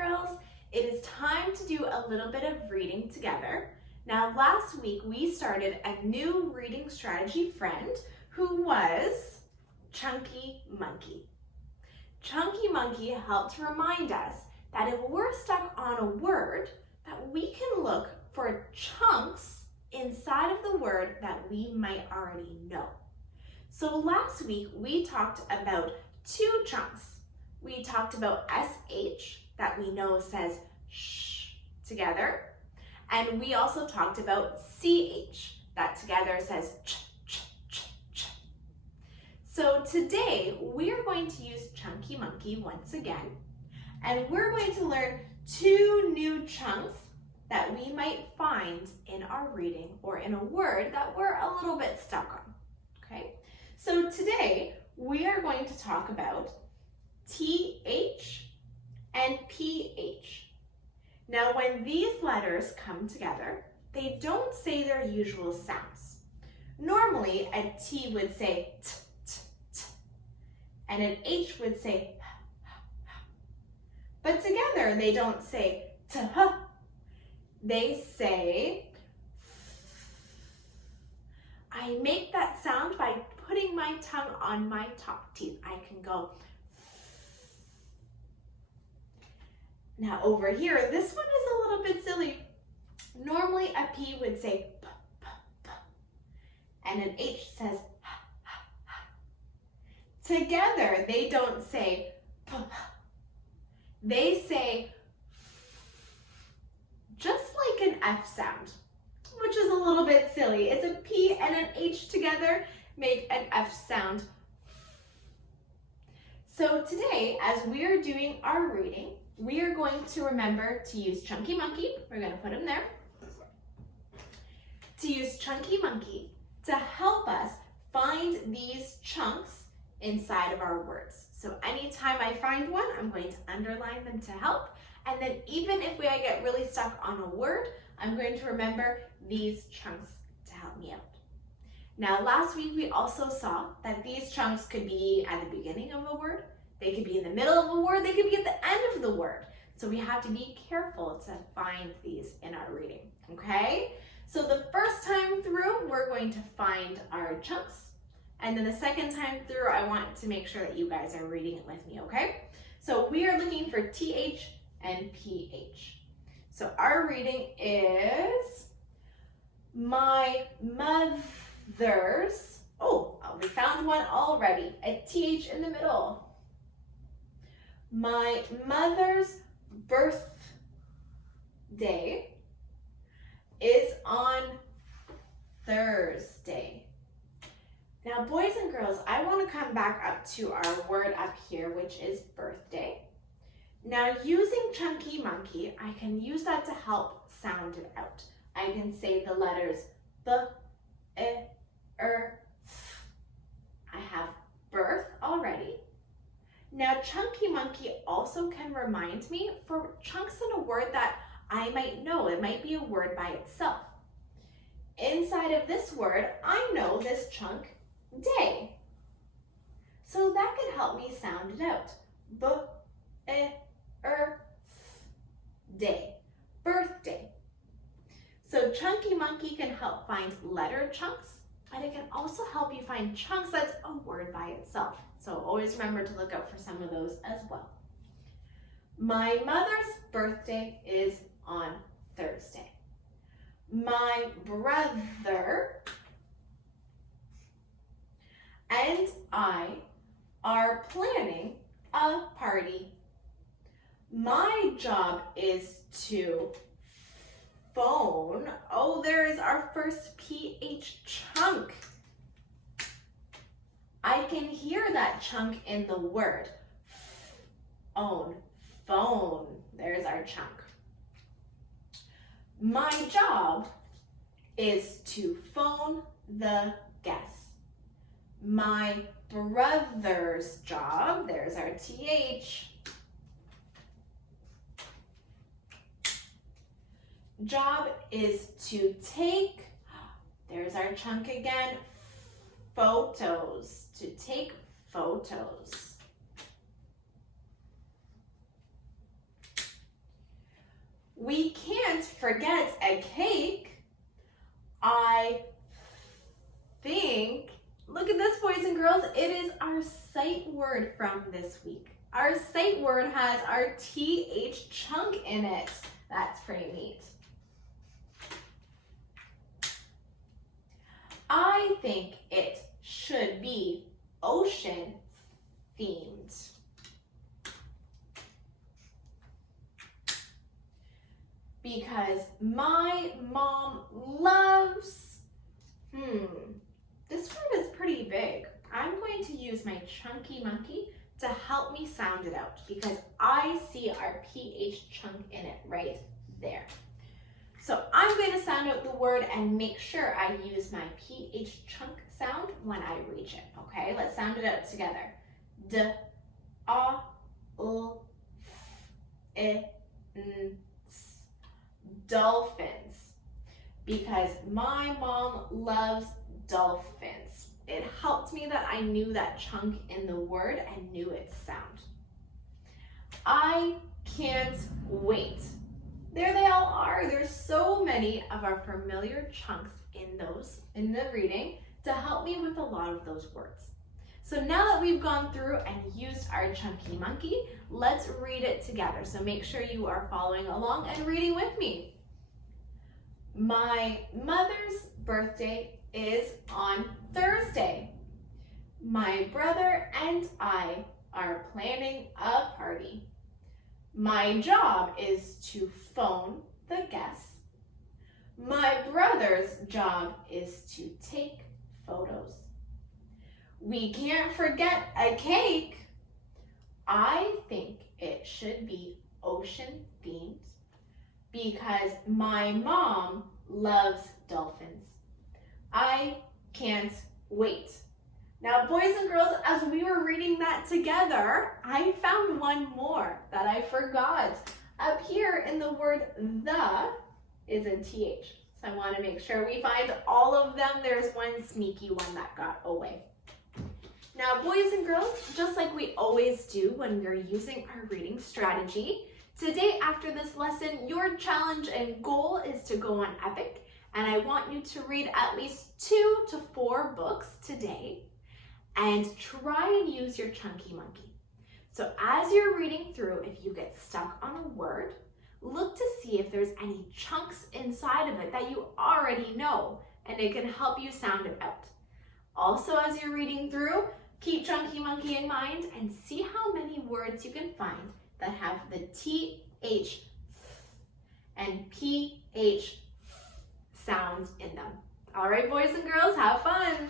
girls, it is time to do a little bit of reading together. Now, last week we started a new reading strategy friend who was Chunky Monkey. Chunky Monkey helped remind us that if we're stuck on a word, that we can look for chunks inside of the word that we might already know. So last week we talked about two chunks. We talked about SH, that we know says sh together. And we also talked about CH, that together says ch, ch, ch, ch. So today we are going to use Chunky Monkey once again. And we're going to learn two new chunks that we might find in our reading or in a word that we're a little bit stuck on, okay? So today we are going to talk about TH and PH. Now when these letters come together, they don't say their usual sounds. Normally a T would say t, t, t, and an H would say h, h, h. But together they don't say t, h. They say I make that sound by putting my tongue on my top teeth. I can go. Now over here, this one is a little bit silly. Normally a P would say p, p, p, and an H says h, h, h. Together, they don't say p, p. They say just like an F sound, which is a little bit silly. It's a P and an H together make an F sound. So today, as we are doing our reading, we are going to remember to use Chunky Monkey. We're going to put him there. To use Chunky Monkey to help us find these chunks inside of our words. So anytime I find one, I'm going to underline them to help. And then even if I get really stuck on a word, I'm going to remember these chunks to help me out. Now, last week we also saw that these chunks could be at the beginning of a word, they could be in the middle of a word, they could be at the end of the word. So we have to be careful to find these in our reading, okay? So the first time through, we're going to find our chunks. And then the second time through, I want to make sure that you guys are reading it with me, okay? So we are looking for TH and PH. So our reading is my mother's, we found one already, a TH in the middle. My mother's birthday is on Thursday. Now, boys and girls, I want to come back up to our word up here, which is birthday. Now, using Chunky Monkey, I can use that to help sound it out. I can say the letters B, E, R, F. I have birth already. Now, Chunky Monkey also can remind me for chunks in a word that I might know. It might be a word by itself. Inside of this word, I know this chunk, day. So that could help me sound it out. B, E, R, F, day, birthday. So Chunky Monkey can help find letter chunks, but it can also help you find chunks that's a word by itself. So always remember to look out for some of those as well. My mother's birthday is on Thursday. My brother and I are planning a party. My job is to phone. Oh, there is our first PH chunk. I can hear that chunk in the word. Phone, phone. There's our chunk. My job is to phone the guests. My brother's job, there's our TH. Job is to take, there's our chunk again, photos, to take photos. We can't forget a cake. I think, look at this, boys and girls, it is our sight word from this week. Our sight word has our TH chunk in it. That's pretty neat. I think it should be ocean themed. Because my mom loves, this word is pretty big. I'm going to use my chunky monkey to help me sound it out because I see our PH chunk in it right there. So I'm going to sound out the word and make sure I use my PH chunk sound when I reach it, okay? Let's sound it out together. D, A, L, F, I, N, S. Dolphins. Because my mom loves dolphins. It helped me that I knew that chunk in the word and knew its sound. I can't wait. There they all are. There's so many of our familiar chunks in the reading to help me with a lot of those words. So now that we've gone through and used our chunky monkey, let's read it together. So make sure you are following along and reading with me. My mother's birthday is on Thursday. My brother and I are planning a party. My job is to phone the guests. My brother's job is to take photos. We can't forget a cake. I think it should be ocean themed because my mom loves dolphins. I can't wait. Now, boys and girls, as we were reading that together, I found one more that I forgot. Up here in the word the is in TH. So I want to make sure we find all of them. There's one sneaky one that got away. Now, boys and girls, just like we always do when we're using our reading strategy, today after this lesson, your challenge and goal is to go on Epic, and I want you to read at least 2 to 4 books today and try and use your chunky monkey. So as you're reading through, if you get stuck on a word, look to see if there's any chunks inside of it that you already know, and it can help you sound it out. Also, as you're reading through, keep chunky monkey in mind and see how many words you can find that have the TH and PH sounds in them. All right, boys and girls, have fun.